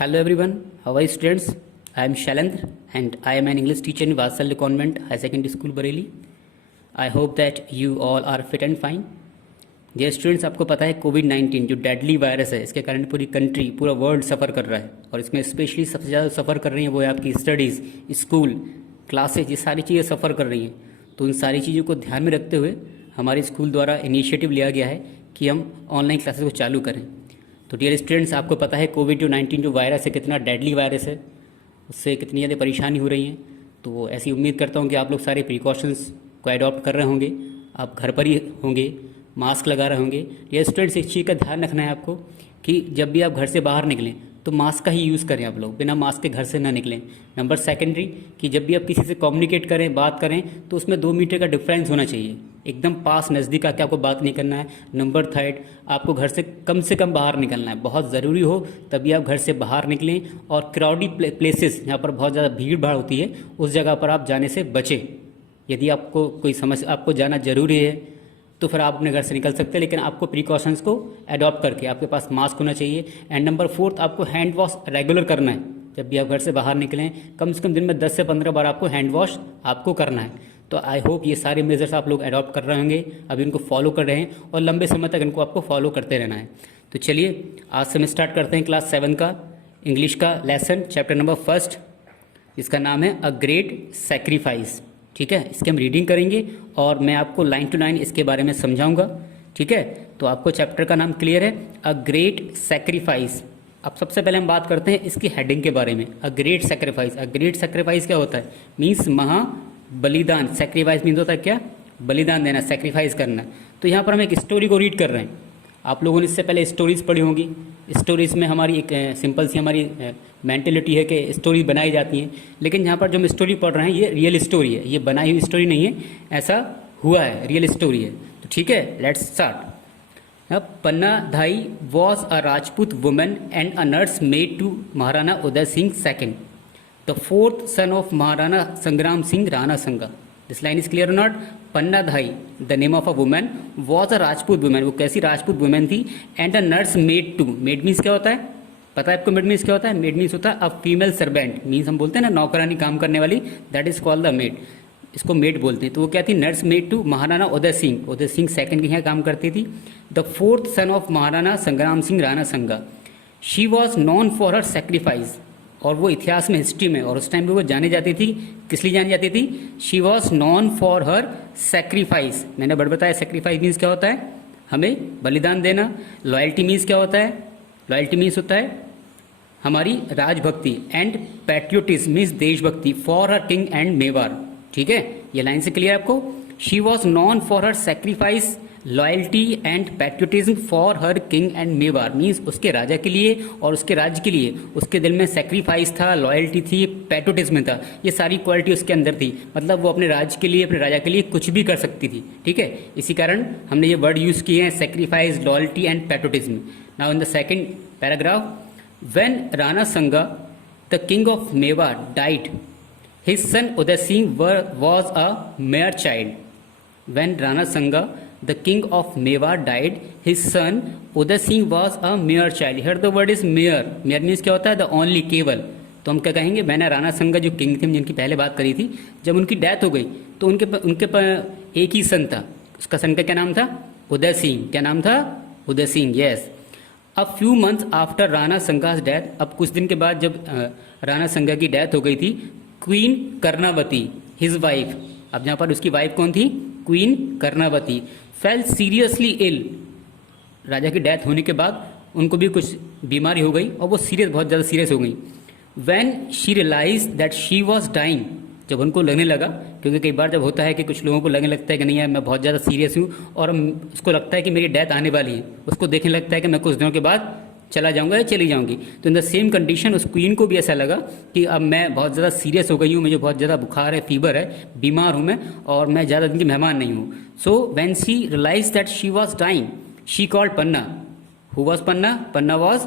Hello everyone, how are you students? I am Shailendra and I am an English teacher in Vatsalya Convent High Secondary School Bareilly. I hope that you all are fit and fine. Dear students, आपको पता है कोविड-19 जो deadly virus है इसके कारण पूरी country पूरा world सफ़र कर रहा है और इसमें स्पेशली सबसे ज़्यादा सफ़र कर रही हैं वो है आपकी स्टडीज़, स्कूल, क्लासेज, ये सारी चीज़ें सफ़र कर रही हैं। तो इन सारी चीज़ों को ध्यान में रखते हुए हमारे स्कूल द्वारा इनिशिएटिव लिया गया है कि हम ऑनलाइन क्लासेस को चालू करें। तो डियर स्टूडेंट्स, आपको पता है कोविड-19 जो वायरस है कितना डेडली वायरस है, उससे कितनी ज़्यादा परेशानी हो रही है। तो ऐसी उम्मीद करता हूँ कि आप लोग सारे प्रिकॉशंस को अडॉप्ट कर रहे होंगे, आप घर पर ही होंगे, मास्क लगा रहे होंगे। डियर स्टूडेंट्स, इस चीज़ का ध्यान रखना है आपको कि जब भी आप घर से बाहर निकलें तो मास्क का ही यूज़ करें, आप लोग बिना मास्क के घर से ना निकलें। नंबर सेकेंडरी कि जब भी आप किसी से कम्युनिकेट करें, बात करें, तो उसमें 2 मीटर का डिफरेंस होना चाहिए, एकदम पास नज़दीक आके आपको बात नहीं करना है। नंबर थर्ड, आपको घर से कम बाहर निकलना है, बहुत ज़रूरी हो तभी आप घर से बाहर निकलें। और क्राउडी प्लेसेस जहाँ पर बहुत ज़्यादा भीड़ भाड़ होती है उस जगह पर आप जाने से बचें। यदि आपको कोई समस्या, आपको जाना ज़रूरी है तो फिर आप अपने घर से निकल सकते हैं, लेकिन आपको प्रिकॉशंस को अडॉप्ट करके आपके पास मास्क होना चाहिए। एंड नंबर फोर्थ, आपको हैंड वॉश रेगुलर करना है। जब भी आप घर से बाहर निकलें कम से कम दिन में 10 से 15 बार आपको हैंड वॉश आपको करना है। तो आई होप ये सारे मेजर्स आप लोग अडॉप्ट कर रहे होंगे, अभी इनको फॉलो कर रहे हैं और लंबे समय तक इनको आपको फॉलो करते रहना है। तो चलिए आज से हम स्टार्ट करते हैं क्लास 7 का इंग्लिश का लेसन, चैप्टर नंबर 1, इसका नाम है अ ग्रेट सेक्रीफाइस। ठीक है, इसकी हम रीडिंग करेंगे और मैं आपको लाइन टू लाइन इसके बारे में समझाऊंगा। ठीक है, तो आपको चैप्टर का नाम क्लियर है, अ ग्रेट सेक्रीफाइस। अब सबसे पहले हम बात करते हैं इसकी हेडिंग के बारे में, a great sacrifice. A great sacrifice क्या होता है? मीन्स महा बलिदान। सेक्रीफाइस मीन्स होता है क्या? बलिदान देना, सेक्रीफाइस करना। तो यहाँ पर हम एक स्टोरी को रीड कर रहे हैं। आप लोगों ने इससे पहले स्टोरीज पढ़ी होंगी। स्टोरीज में हमारी एक सिंपल सी हमारी मेंटेलिटी है कि स्टोरी बनाई जाती हैं, लेकिन यहाँ पर जो हम स्टोरी पढ़ रहे हैं ये रियल स्टोरी है, ये बनाई हुई स्टोरी नहीं है, ऐसा हुआ है, रियल स्टोरी है। तो ठीक है, let's start. Panna Dhai was a Rajput women and a nurse maid to Maharana Uday Singh second, the 4th son of Maharana Sangram Singh Rana Sanga. This line is clear not? Panna Dhai the name of a women, was a Rajput women, वो कैसी राजपूत वुमेन थी, and a nurse maid to. Maid means क्या होता है? पता है आपको made means क्या होता है? मेड मीन्स होता है अ फीमेल सर्वेंट, मीन्स हम बोलते हैं ना नौकरानी काम करने वाली, that is called the maid, इसको मेड बोलते हैं। तो वो क्या थी? Nurse maid to Maharana Uday Singh. Uday Singh second के यहाँ काम करती थी। The 4th son of Maharana Sangram Singh Rana संगा। She was non for her sacrifice, और वो इतिहास में, हिस्ट्री में, और उस टाइम पे वो जानी जाती थी, किस लिए जानी जाती थी? She was non for her sacrifice. मैंने बड़ बताया सेक्रीफाइस मीन्स क्या होता है? हमें बलिदान देना। लॉयल्टी मीन्स क्या होता है? लॉयल्टी मीन्स होता है हमारी राजभक्ति। एंड पैट्रियोटिज्म मीन्स देशभक्ति, for her king and Mewar. ठीक है, ये लाइन से क्लियर आपको? She was non for her sacrifice, loyalty and patriotism for her king and Mewar, means उसके राजा के लिए और उसके राज्य के लिए उसके दिल में सेक्रीफाइस था, लॉयल्टी थी, पैट्रियोटिज्म था, ये सारी क्वालिटी उसके अंदर थी। मतलब वो अपने राज्य के लिए, अपने राजा के लिए कुछ भी कर सकती थी। ठीक है, इसी कारण हमने ये वर्ड यूज़ किए हैं, sacrifice, loyalty and patriotism. Now in the second paragraph, when Rana Sanga, the king of Mewar, died, his son Uday Singh was a mere child. When Rana Sanga, the king of Mewar, died, his son Uday Singh was a mere child. Here the word is mere. Mere means क्या होता है? The only, केवल। तो हम क्या कहेंगे? मैंने राणा संगा जो किंग थे जिनकी पहले बात करी थी, जब उनकी डेथ हो गई तो उनके एक ही सन था। उसका सन का क्या नाम था? उदय सिंह। क्या नाम था? Uday Singh, yes. A few months after Rana Sanga's death, अब कुछ दिन के बाद जब राणा संगा की डेथ हो गई थी, क्वीन कर्णावती, हिज वाइफ, अब जहाँ पर उसकी वाइफ कौन थी? Queen Karnavati, fell seriously ill. राजा की डेथ होने के बाद उनको भी कुछ बीमारी हो गई और वो बहुत ज़्यादा सीरियस हो गई। When she realise that she was dying, जब उनको लगने लगा, क्योंकि कई बार जब होता है कि कुछ लोगों को लगने लगता है कि नहीं यार मैं बहुत ज़्यादा सीरियस हूँ और उसको लगता है कि मेरी डेथ आने वाली है, उसको देखने लगता है कि मैं कुछ दिनों के बाद चला जाऊँगा या चली जाऊँगी। तो इन द सेम कंडीशन उस क्वीन को भी ऐसा लगा कि अब मैं बहुत ज़्यादा सीरियस हो गई हूँ, मुझे बहुत ज़्यादा बुखार है, फीवर है, बीमार हूँ मैं, और मैं ज़्यादा दिन की मेहमान नहीं हूँ। So when she realise that she was dying, she called Panna. Who was Panna? Panna was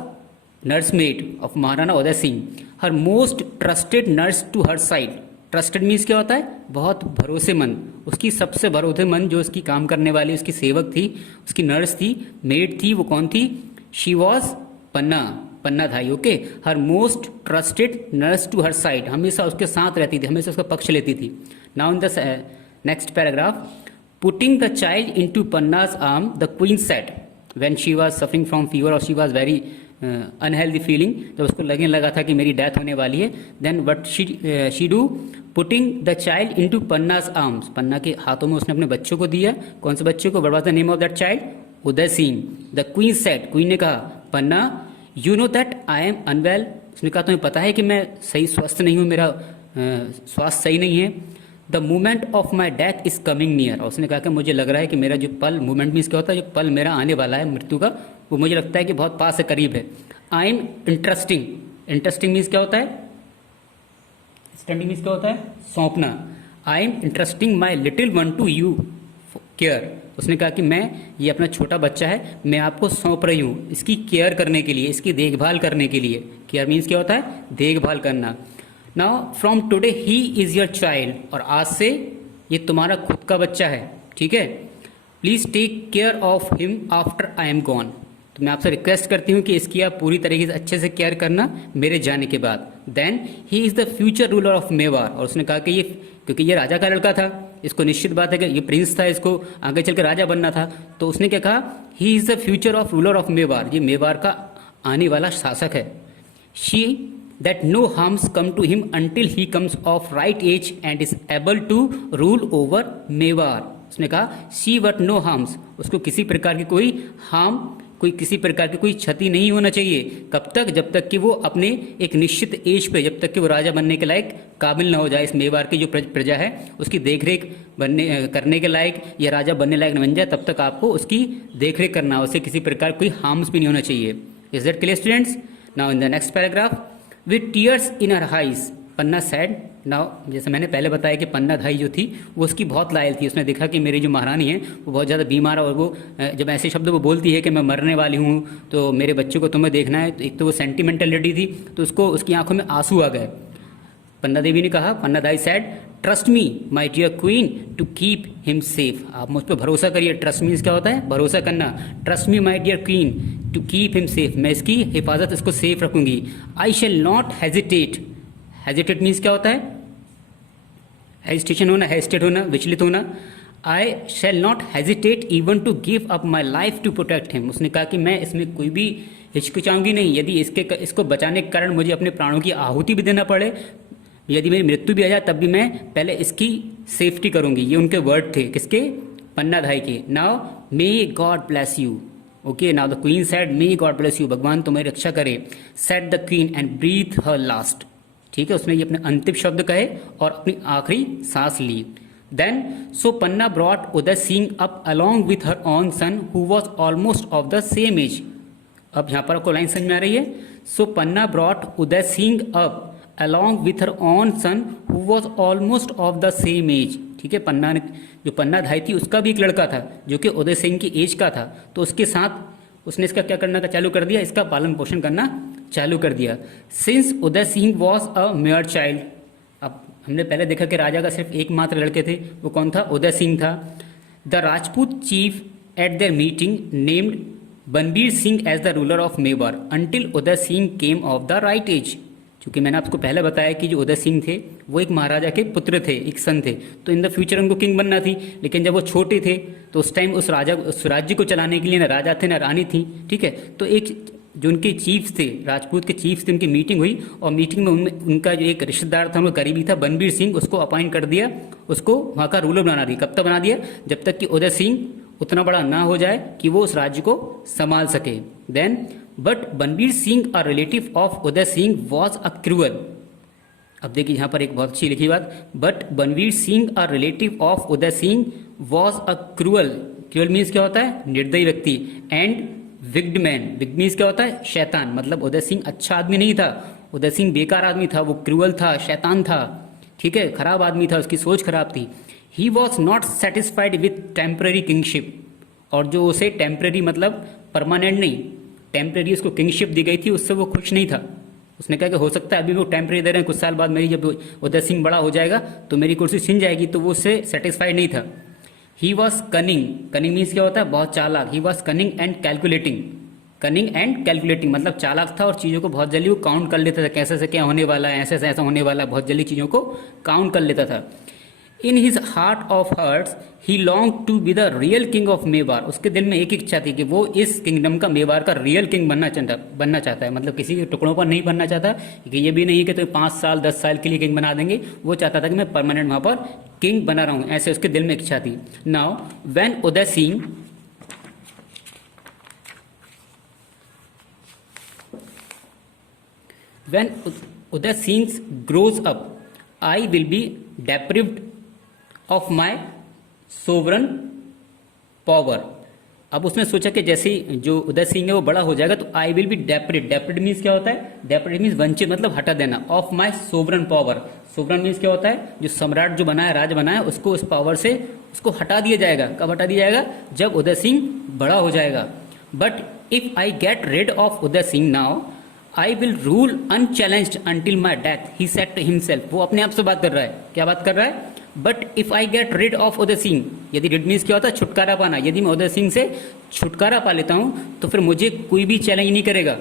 nursemaid of Maharana Uday Singh, her most trusted nurse to her side. Trusted means क्या होता है? बहुत भरोसेमंद, उसकी सबसे भरोसेमंद जो उसकी काम करने वाली उसकी सेवक थी, उसकी नर्स थी, मेड थी, वो कौन थी? She was Panna. Pannadhai, okay. Her most trusted nurse to her side, हमेशा उसके साथ रहती थी, हमेशा उसका पक्ष लेती थी। Now in the next paragraph, putting the child in to Panna's arm the queen set when she was suffering from fever और she was very unhealthy feeling, जब उसको लगने लगा था कि मेरी डेथ होने वाली है, then what she do, putting the child into Panna's arms, Panna के हाथों में उसने अपने बच्चों को दिया। कौन से बच्चे को? What was the name of that child? Uday Singh. The queen said, queen ने कहा, Panna you know that I am unwell, उसने कहा तुम्हें पता है कि मैं सही स्वस्थ नहीं हूँ, मेरा स्वास्थ्य सही नहीं है। The moment of my death is coming near, और उसने कहा कि मुझे लग रहा है कि मेरा जो पल, मोमेंट मीन्स क्या होता है, जो पल मेरा आने वाला है मृत्यु का, वो मुझे लगता है कि बहुत पास से करीब है। I am interesting, interesting means क्या होता है? स्टैंडिंग मीन्स क्या होता है? सौंपना। I am interesting my little one two you care, उसने कहा कि मैं, ये अपना छोटा बच्चा है, मैं आपको सौंप रही हूँ इसकी केयर करने के लिए, इसकी देखभाल करने के लिए। केयर मीन्स क्या होता है? देखभाल करना। Now from today he is your child, और आज से ये तुम्हारा खुद का बच्चा है, ठीक है। Please take care of him after I am gone, तो मैं आपसे रिक्वेस्ट करती हूँ कि इसकी आप पूरी तरीके से अच्छे से केयर करना मेरे जाने के बाद। Then he is the future ruler of Mewar, और उसने कहा कि ये, क्योंकि ये राजा का लड़का था, इसको निश्चित बात है कि ये प्रिंस था, इसको आगे चल के राजा बनना था, तो उसने क्या कहा? ही is the future of ruler of Mewar, ये मेवाड़ का आने वाला शासक है। She that no harms come to him until he comes of right age and is able to rule over Mewar, उसने कहा सी वट नो हार्म्स, उसको किसी प्रकार की कोई हार्म, कोई किसी प्रकार की कोई क्षति नहीं होना चाहिए। कब तक? जब तक कि वो अपने एक निश्चित एज पे, जब तक कि वो राजा बनने के लायक काबिल ना हो जाए, इस मेवाड़ की जो प्रजा है उसकी देखरेख करने के लायक, या राजा बनने लायक न बन जाए, तब तक आपको उसकी देखरेख करना, उसे किसी प्रकार कोई हार्म्स भी नहीं होना चाहिए। Is that clear students? Now in the next paragraph, with tears in her eyes Panna sad, now जैसे मैंने पहले बताया कि पन्नाधाई जो थी वो उसकी बहुत लायल थी। उसने देखा कि मेरी जो महारानी है वो बहुत ज़्यादा बीमार है, और वो जब ऐसे शब्द वो बोलती है कि मैं मरने वाली हूँ तो मेरे बच्चों को तुम्हें देखना है, तो एक तो वो सेंटिमेंटलिटी थी, तो उसको, उसकी आंखों में आंसू आ गए। पन्ना देवी ने कहा, Pannadhai said, trust me my dear queen to keep him safe, आप मुझ पर भरोसा करिए। ट्रस्ट मीन्स क्या होता है? भरोसा करना। Trust me my dear queen to keep him safe, मैं इसकी हिफाजत, इसको सेफ रखूंगी। I shall not hesitate, hesitate means क्या होता है? हेजिटेशन होना, हेजिटेट होना, विचलित होना। I shall not hesitate even to give up my life to protect him, उसने कहा कि मैं इसमें कोई भी हिचकिचाऊंगी नहीं, यदि इसको बचाने के कारण मुझे अपने प्राणों की आहुति भी देना पड़े, यदि मेरी मृत्यु भी आ जाए, तब भी मैं पहले इसकी सेफ्टी करूंगी। ये उनके वर्ड थे, किसके? पन्नाधाई के। Now may God bless you, okay. Now the queen said, may God bless you, भगवान तुम्हारी रक्षा करे। Said the queen and breathe her last, ठीक है, उसने ये अपने अंतिम शब्द कहे और अपनी आखिरी सांस ली। Then so Panna brought Uday Singh up along with her own son who was almost of the same age. अब यहाँ पर आपको लाइन समझ में आ रही है? So Panna brought Uday Singh up along with her own son who was almost of the same age, ठीक है। पन्ना ने, जो पन्नाधाई थी उसका भी एक लड़का था जो कि उदय सिंह की एज का था, तो उसके साथ उसने इसका क्या करना का चालू कर दिया? इसका पालन पोषण करना चालू कर दिया। Since Uday Singh was a mayor child, अब हमने पहले देखा कि राजा का सिर्फ एकमात्र लड़के थे, वो कौन था? उदय सिंह था। The Rajput chief at their meeting named Banbir Singh as the ruler of Mewar until Uday Singh came of the right age, क्योंकि मैंने आपको पहले बताया कि जो उदय सिंह थे वो एक महाराजा के पुत्र थे, एक सन थे, तो इन द फ्यूचर उनको किंग बनना थी। लेकिन जब वो छोटे थे तो उस टाइम उस राज्य को चलाने के लिए ना राजा थे ना रानी थी, ठीक है। तो एक जो उनके चीफ्स थे, राजपूत के चीफ्स थे, उनकी मीटिंग हुई, और मीटिंग में उनका जो एक रिश्तेदार था, उनका करीबी था बनबीर सिंह, उसको अपॉइंट कर दिया, उसको वहाँ का रूलर बना दिया। कब तक बना दिया? जब तक कि उदय सिंह उतना बड़ा ना हो जाए कि वो उस राज्य को संभाल सके। Then but Banbir Singh a relative of Uday Singh was a cruel, अब देखिए यहाँ पर एक बहुत अच्छी लिखी बात, but Banbir Singh a relative of Uday Singh was a cruel, cruel means क्या होता है? निर्दयी व्यक्ति। And wicked man, wicked means क्या होता है? शैतान, मतलब उदय सिंह अच्छा आदमी नहीं था, उदय सिंह बेकार आदमी था, वो क्रूअल था, शैतान था, ठीक है, खराब आदमी था, उसकी सोच खराब थी। He was not satisfied with temporary kingship, और जो उसे टेम्पररी मतलब परमानेंट नहीं, टेम्पररी उसको किंगशिप दी गई थी, उससे वो खुश नहीं था। उसने कहा कि हो सकता है अभी वो टेम्पररी दे रहे हैं, कुछ साल बाद मेरी जब उदय सिंह बड़ा हो जाएगा तो मेरी कुर्सी छिन जाएगी, तो वो उससे सेटिस्फाइड नहीं था। He was cunning, cunning means क्या होता है? बहुत चालाक। He was cunning and calculating, cunning and calculating, मतलब चालाक था और चीज़ों को बहुत जल्दी वो काउंट कर लेता था, कैसे से क्या होने वाला है, ऐसे से ऐसा होने वाला है, बहुत जल्दी चीज़ों को काउंट कर लेता था। In his heart of hearts he long to be the real king of Mewar, उसके दिल में एक इच्छा थी कि वो इस किंगडम का, मेवाड़ का रियल किंग बनना चाहता है, मतलब किसी के टुकड़ों पर नहीं बनना चाहता, कि ये भी नहीं कि तो 5 साल 10 साल के लिए किंग बना देंगे, वो चाहता था कि मैं परमानेंट वहाँ पर किंग बना रहा हूँ, ऐसे उसके दिल में इच्छा थी। Now when Uday Singh When Uday Singh grows up, I will be deprived of my sovereign power. अब उसने सोचा कि जैसे ही जो उदय सिंह है वो बड़ा हो जाएगा तो आई विल बी डेप्रिड, डेप्रिड मीन्स क्या होता है, डेप्रिड मीन्स वंचित, मतलब हटा देना, of my sovereign power, sovereign means क्या होता है, जो सम्राट जो बना है, राज बना है, उसको उस पावर से उसको हटा दिया जाएगा। कब हटा दिया जाएगा, जब उदय सिंह बड़ा हो जाएगा। But if I get rid of Uday Singh now I will rule unchallenged until my death, he said to himself, वो अपने आप से बात कर रहा है, क्या बात कर रहा है, but if I get rid of Uday Singh, यदि रिड मीन्स क्या होता है, छुटकारा पाना, यदि मैं उदय सिंह से छुटकारा पा लेता हूँ तो फिर मुझे कोई भी चैलेंज नहीं करेगा,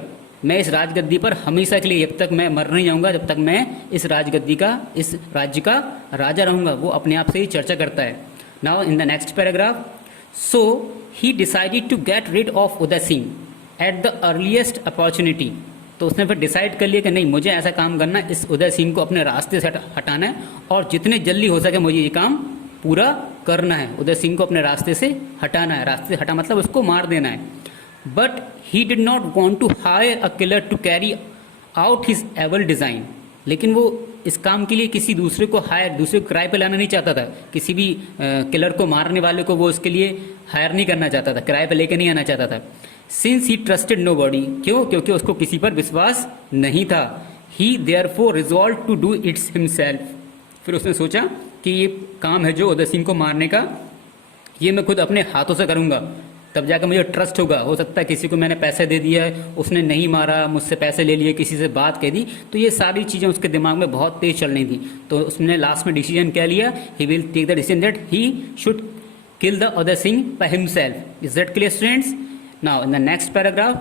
मैं इस राजगद्दी पर हमेशा के लिए, जब तक मैं मर नहीं जाऊंगा, जब तक मैं इस राजगद्दी का, इस राज्य का राजा रहूंगा, वो अपने आप से ही चर्चा करता है। Now in the next paragraph, so he decided to get rid of Uday Singh at the earliest opportunity, तो उसने फिर डिसाइड कर लिया कि नहीं, मुझे ऐसा काम करना, इस उदय सिंह को अपने रास्ते से हटाना है और जितने जल्दी हो सके मुझे ये काम पूरा करना है, उदय सिंह को अपने रास्ते से हटाना है, रास्ते से हटा मतलब उसको मार देना है। But he did not want to hire a killer to carry out his evil design, लेकिन वो इस काम के लिए किसी दूसरे को हायर, दूसरे को किराए पे लाना नहीं चाहता था, किसी भी किलर को, मारने वाले को वो उसके लिए हायर नहीं करना चाहता था, किराए पे लेके नहीं आना चाहता था। Since he trusted nobody, क्यों, क्योंकि उसको किसी पर विश्वास नहीं था। He therefore resolve to do its himself, फिर उसने सोचा कि ये काम है जो उदय सिंह को मारने का, ये मैं खुद अपने हाथों से करूँगा, तब जाकर मुझे ट्रस्ट होगा। हो सकता है किसी को मैंने पैसे दे दिया है, उसने नहीं मारा, मुझसे पैसे ले लिए, किसी से बात कह दी, तो ये सारी चीज़ें उसके दिमाग में बहुत तेज चल रही थी, तो उसने लास्ट में डिसीजन क्या लिया, he will take the decision that he should kill the Uday Singh by himself. Is that clear students? Now in the next paragraph,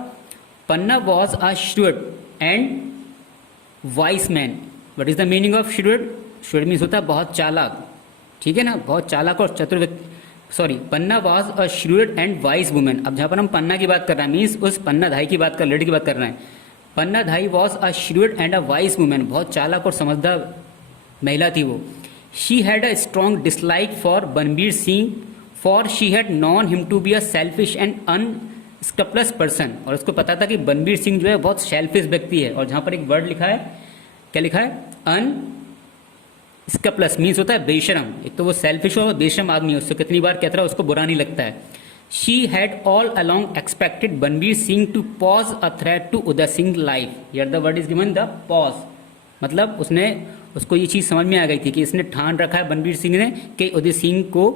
Panna was a shrewd and wise man. What is the meaning of shrewd? Shrewd means होता है बहुत चालाक, ठीक है ना, बहुत चालाक और चतुर व्यक्ति। Sorry, Panna was a shrewd and wise woman। अब जहाँ पर हम पन्ना की बात कर रहे हैं, मीन्स उस पन्ना धाई की बात कर, लड़की की बात कर रहे हैं। पन्ना Dhai was a shrewd and a wise woman, बहुत चालाक और समझदार महिला थी वो। She had a strong dislike for Banbir Singh, for she had known him to be a selfish and scrupulous person, और उसको पता था कि बनबीर सिंह जो है बहुत सेल्फिश व्यक्ति है। और जहाँ पर एक वर्ड लिखा है, क्या लिखा है, अन स्कप्लस मीन्स होता है बेशरम, एक तो वो सेल्फिश और बेशरम आदमी है, उससे कितनी बार कहता है उसको बुरा नहीं लगता है। She had all along expected Banbir Singh to pose a threat to Uday Singh life, here the word is given the pose, मतलब उसको ये चीज़ समझ में आ गई थी कि इसने ठान रखा है बनबीर सिंह ने कि उदय सिंह को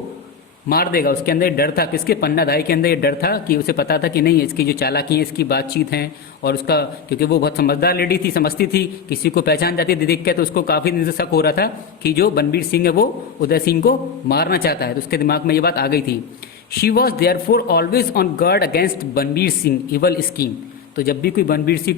मार देगा। उसके अंदर डर था, किसके, पन्ना धाई के अंदर ये डर था कि उसे पता था कि नहीं, इसकी जो चालाकी है, इसकी बातचीत है, और उसका, क्योंकि वो बहुत समझदार लेडी थी, समझती थी, किसी को पहचान जाती थी देख के, तो उसको काफ़ी दिन से शक हो रहा था कि जो बनबीर सिंह है वो उदय सिंह को मारना चाहता है, तो उसके दिमाग में ये बात आ गई थी। She was therefore always on guard against Banbir Singh evil scheme, तो जब भी कोई बनबीर सिंह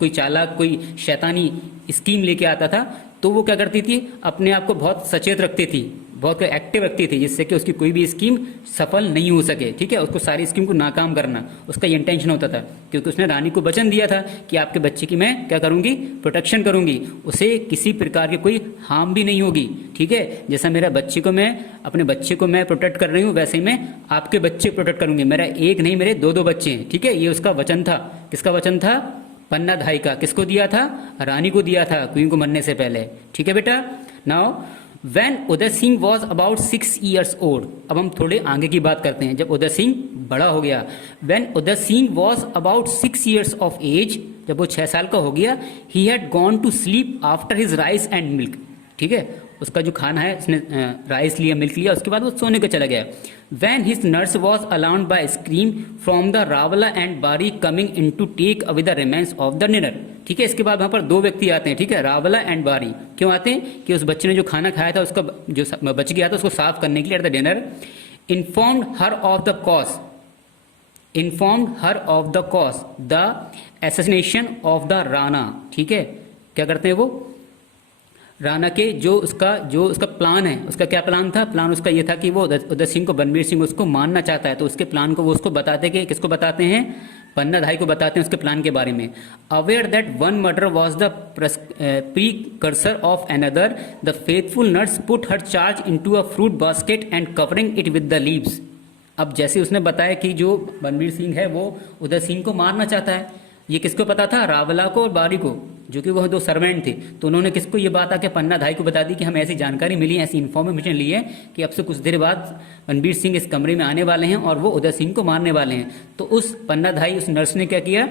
कोई चालाक, कोई शैतानी स्कीम लेके आता था, तो वो क्या करती थी, अपने आप को बहुत सचेत रखती थी, बहुत एक्टिव रखती थी, जिससे कि उसकी कोई भी स्कीम सफल नहीं हो सके, ठीक है, उसको सारी स्कीम को नाकाम करना उसका ये इंटेंशन होता था, क्योंकि उसने रानी को वचन दिया था कि आपके बच्चे की मैं क्या करूंगी, प्रोटेक्शन करूंगी, उसे किसी प्रकार की कोई हार्म भी नहीं होगी, ठीक है, जैसा मेरा बच्चे को मैं, अपने बच्चे को मैं प्रोटेक्ट कर रही हूँ, वैसे ही मैं आपके बच्चे प्रोटेक्ट करूंगी, मेरा एक नहीं मेरे दो बच्चे हैं, ठीक है, ये उसका वचन था। किसका वचन था? पन्ना धाई का। किसको दिया था? रानी को दिया था, क्वीन को मरने से पहले, ठीक है बेटा। Now when Uday Singh was about 6 years old, अब हम थोड़े आगे की बात करते हैं, जब उदय सिंह बड़ा हो गया। When Uday Singh was about 6 years of age, जब वो 6 साल का हो गया, he had gone to sleep after his rice and milk, ठीक है, उसका जो खाना है, उसने राइस लिया, मिल्क लिया, उसके बाद वो सोने को चला गया। When his nurse was alarmed by a scream from the Ravana and Bari coming in to take away the remains of the dinner, ठीक है, इसके बाद वहाँ पर दो व्यक्ति आते हैं, ठीक है, रावला एंड बारी। क्यों आते हैं? कि उस बच्चे ने जो खाना खाया था, उसका जो बच गया था, उसको साफ करने के लिए at the dinner. Informed her of the cause, informed her of the cause the assassination of the Rana. ठीक है, क्या करते हैं वो, राणा के जो उसका प्लान है, उसका क्या प्लान था, प्लान उसका ये था कि वो उदय सिंह को, बनबीर सिंह उसको मारना चाहता है, तो उसके प्लान को वो उसको बताते कि किसको बताते हैं, पन्ना धाई को बताते हैं उसके प्लान के बारे में। Aware that one murder was the precursor of another, the faithful nurse put her charge into a fruit basket and covering it with the leaves. अब जैसे उसने बताया कि जो बनबीर सिंह है वो उदय सिंह को मारना चाहता है, ये किसको पता था, रावला को और बारी को, जो कि वो दो सर्वेंट थे। तो उन्होंने किसको ये बात आके पन्ना धाई को बता दी कि हमें ऐसी जानकारी मिली, ऐसी इन्फॉर्मेशन ली है कि अब से कुछ देर बाद बनबीर सिंह इस कमरे में आने वाले हैं और वो उदय सिंह को मारने वाले हैं। तो उस पन्ना धाई, उस नर्स ने क्या किया,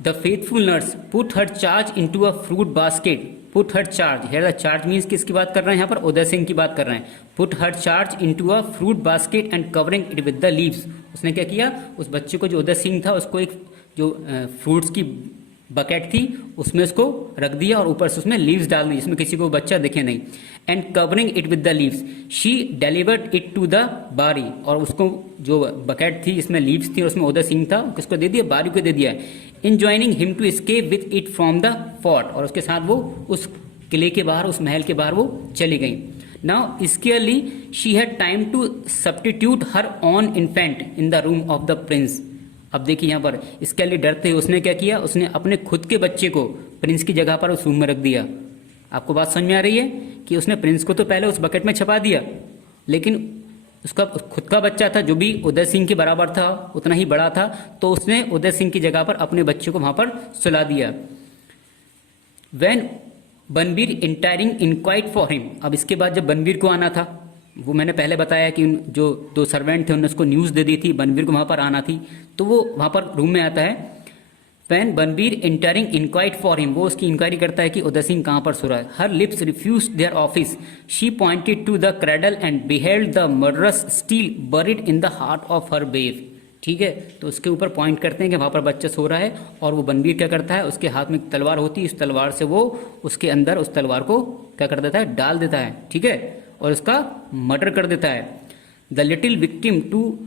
the faithful nurse put her charge into a fruit basket. Put her charge, here the charge means किसकी बात कर रहे हैं यहाँ पर, उदय सिंह की बात कर रहे हैं। Put her charge into a fruit basket and covering it with the leaves. उसने क्या किया, उस बच्चे को जो उदय सिंह था उसको एक जो फ्रूट्स की बकेट थी उसमें उसको रख दिया और ऊपर से उसमें लीव्स डाल दी जिसमें किसी को बच्चा दिखे नहीं। And covering it with the leaves she delivered it to the Bari. और उसको जो बकेट थी इसमें लीव्स थी और उसमें उदय सिंह था, किसको दे दिया, बारी को दे दिया। Enjoining him to escape with it from the fort. और उसके साथ वो उस किले के बाहर, उस महल के बाहर वो चली गई। Now scarcely she had time to substitute her own infant in the room of the prince. अब देखिए यहाँ पर इसके लिए डरते हुए उसने क्या किया, उसने अपने खुद के बच्चे को प्रिंस की जगह पर उस रूम में रख दिया। आपको बात समझ में आ रही है कि उसने प्रिंस को तो पहले उस बकेट में छपा दिया, लेकिन उसका खुद का बच्चा था जो भी उदय सिंह के बराबर था, उतना ही बड़ा था, तो उसने उदय सिंह की जगह पर अपने बच्चे को वहां पर सुला दिया। When Banbir entering inquired for him. अब इसके बाद जब बनबीर को आना था, वो मैंने पहले बताया कि जो दो सर्वेंट थे उन्होंने उसको न्यूज़ दे दी थी, बनबीर को वहाँ पर आना थी, तो वो वहाँ पर रूम में आता है। वैन बनबीर इंटरिंग इंक्वाइट फॉर हिम, वो उसकी इंक्वायरी करता है कि उदय सिंह कहाँ पर सो रहा है। Her lips refuse their office, she pointed to the cradle and beheld the murderous steel buried in the heart of her babe. ठीक है, तो उसके ऊपर पॉइंट करते हैं कि वहाँ पर बच्चा सो रहा है और वो बनबीर क्या करता है, उसके हाथ में तलवार होती है, इस तलवार से वो उसके अंदर उस तलवार को क्या कर देता है, डाल देता है। ठीक है, और उसका मर्डर कर देता है। The little victim to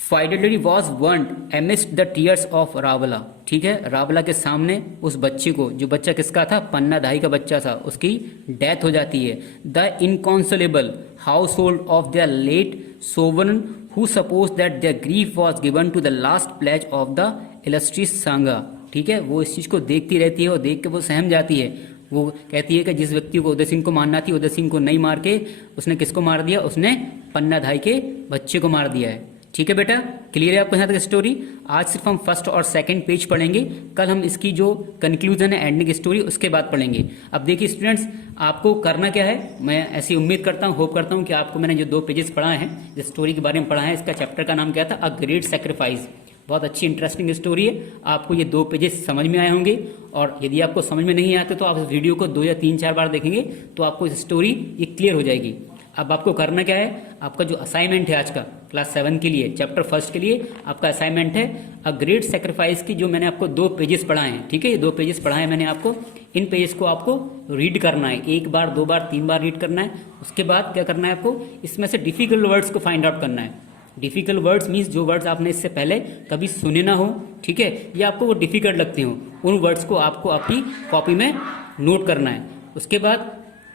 fidelity was burned amidst the tears of Rawla. ठीक है, रावला के सामने उस बच्चे को, जो बच्चा किसका था, पन्ना धाई का बच्चा था, उसकी डेथ हो जाती है। The inconsolable household of the late sovereign who suppose that their grief was given to the last pledge of the illustrious Sanga. ठीक है, वो इस चीज को देखती रहती है और देख के वो सहम जाती है। वो कहती है कि जिस व्यक्ति को उदय सिंह को मारना थी, उदय सिंह को नहीं मार के उसने किसको मार दिया, उसने पन्ना धाई के बच्चे को मार दिया है। ठीक है बेटा, क्लियर है आपको यहाँ तक स्टोरी। आज सिर्फ हम फर्स्ट और सेकंड पेज पढ़ेंगे, कल हम इसकी जो कंक्लूजन है, एंडिंग स्टोरी, उसके बाद पढ़ेंगे। अब देखिए स्टूडेंट्स, आपको करना क्या है, मैं ऐसी उम्मीद करता हूँ, होप करता हूँ कि आपको मैंने जो 2 पेजेस पढ़ाए हैं, जिस स्टोरी के बारे में पढ़ा है, इसका चैप्टर का नाम क्या था, अ ग्रेट सेक्रीफाइस। बहुत अच्छी इंटरेस्टिंग स्टोरी है, आपको ये 2 पेजेस समझ में आए होंगे। और यदि आपको समझ में नहीं आते तो आप इस वीडियो को 2 या 3-4 बार देखेंगे तो आपको इस स्टोरी ये क्लियर हो जाएगी। अब आपको करना क्या है, आपका जो असाइनमेंट है आज का क्लास 7 के लिए, चैप्टर 1 के लिए आपका असाइनमेंट है अ ग्रेट सेक्रीफाइस की, जो मैंने आपको 2 पेजेस पढ़ाए हैं। ठीक है, ये 2 पेजेस पढ़ाए हैं मैंने आपको, इन पेजेस को आपको रीड करना है, 1 बार 2 बार 3 बार रीड करना है। उसके बाद क्या करना है, आपको इसमें से डिफिकल्ट वर्ड्स को फाइंड आउट करना है। डिफिकल्ट वर्ड्स मीन्स जो वर्ड्स आपने इससे पहले कभी सुने ना हो, ठीक है, या आपको वो डिफिकल्ट लगते हो, उन वर्ड्स को आपको आपकी कॉपी में नोट करना है। उसके बाद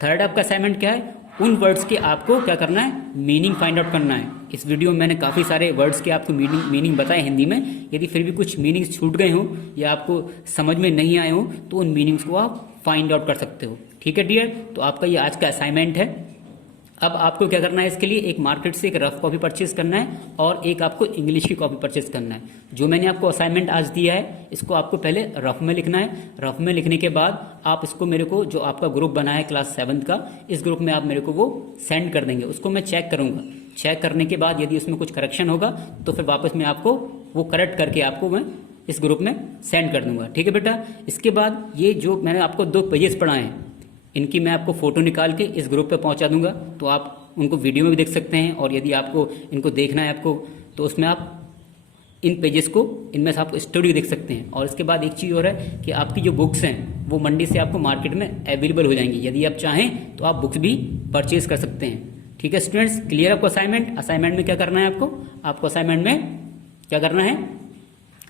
थर्ड आपका असाइनमेंट क्या है, उन वर्ड्स के आपको क्या करना है, मीनिंग फाइंड आउट करना है। इस वीडियो में मैंने काफ़ी सारे वर्ड्स के आपको मीनिंग बताए हिंदी में, यदि फिर भी कुछ मीनिंग्स छूट गए हों या आपको समझ में नहीं आए हों तो उन मीनिंग्स को आप फाइंड आउट कर सकते हो। ठीक है डियर, तो आपका ये आज का असाइनमेंट है। अब आपको क्या करना है, इसके लिए एक मार्केट से एक रफ कॉपी परचेज करना है और एक आपको इंग्लिश की कॉपी परचेज करना है। जो मैंने आपको असाइनमेंट आज दिया है इसको आपको पहले रफ में लिखना है। रफ में लिखने के बाद आप इसको मेरे को, जो आपका ग्रुप बना है क्लास 7 का, इस ग्रुप में आप मेरे को वो सेंड कर देंगे। उसको मैं चेक करूँगा, चेक करने के बाद यदि उसमें कुछ करेक्शन होगा तो फिर वापस मैं आपको वो करेक्ट करके आपको मैं इस ग्रुप में सेंड कर दूंगा। ठीक है बेटा, इसके बाद ये जो मैंने आपको 2 पेजेस पढ़ाए हैं, इनकी मैं आपको फ़ोटो निकाल के इस ग्रुप पे पहुंचा दूंगा, तो आप उनको वीडियो में भी देख सकते हैं। और यदि आपको इनको देखना है आपको, तो उसमें आप इन पेजेस को, इनमें से आप स्टोरी देख सकते हैं। और इसके बाद एक चीज़ और है कि आपकी जो बुक्स हैं वो मंडी से आपको मार्केट में अवेलेबल हो जाएंगी। यदि आप चाहें तो आप बुक्स भी परचेज कर सकते हैं। ठीक है स्टूडेंट्स, क्लियर आपको असाइनमेंट में क्या करना है, आपको असाइनमेंट में क्या करना है,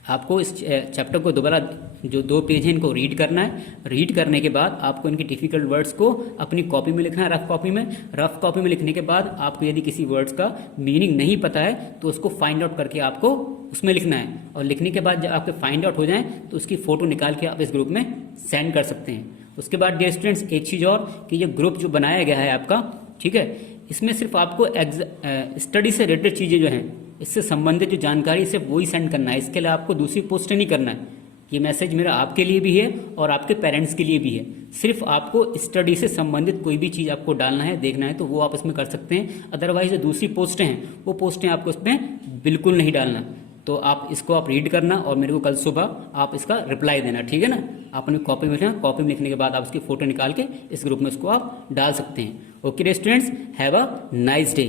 आपको इस चैप्टर को दोबारा जो 2 पेज हैं इनको रीड करना है। रीड करने के बाद आपको इनकी डिफ़िकल्ट वर्ड्स को अपनी कॉपी में लिखना है, रफ कॉपी में। रफ कॉपी में लिखने के बाद आपको यदि किसी वर्ड्स का मीनिंग नहीं पता है तो उसको फाइंड आउट करके आपको उसमें लिखना है, और लिखने के बाद जब आपके फाइंड आउट हो जाए तो उसकी फ़ोटो निकाल के आप इस ग्रुप में सेंड कर सकते हैं। उसके बाद डियर स्टूडेंट्स एक चीज़ और कि ये ग्रुप जो बनाया गया है आपका, ठीक है, इसमें सिर्फ आपको स्टडी से रिलेटेड चीज़ें जो हैं, इससे संबंधित जो जानकारी सिर्फ वही सेंड करना है। इसके अलावा आपको दूसरी पोस्ट नहीं करना है। ये मैसेज मेरा आपके लिए भी है और आपके पेरेंट्स के लिए भी है। सिर्फ आपको स्टडी से संबंधित कोई भी चीज़ आपको डालना है, देखना है तो वो आप इसमें कर सकते हैं। अदरवाइज जो दूसरी पोस्टें हैं वो पोस्टें आपको इसमें बिल्कुल नहीं डालना। तो आप इसको आप रीड करना और मेरे को कल सुबह आप इसका रिप्लाई देना, ठीक है ना। आप अपनी कॉपी में लिखना, कॉपी में लिखने के बाद आप उसकी फ़ोटो निकाल के इस ग्रुप में उसको आप डाल सकते हैं। Okay students, have a nice day.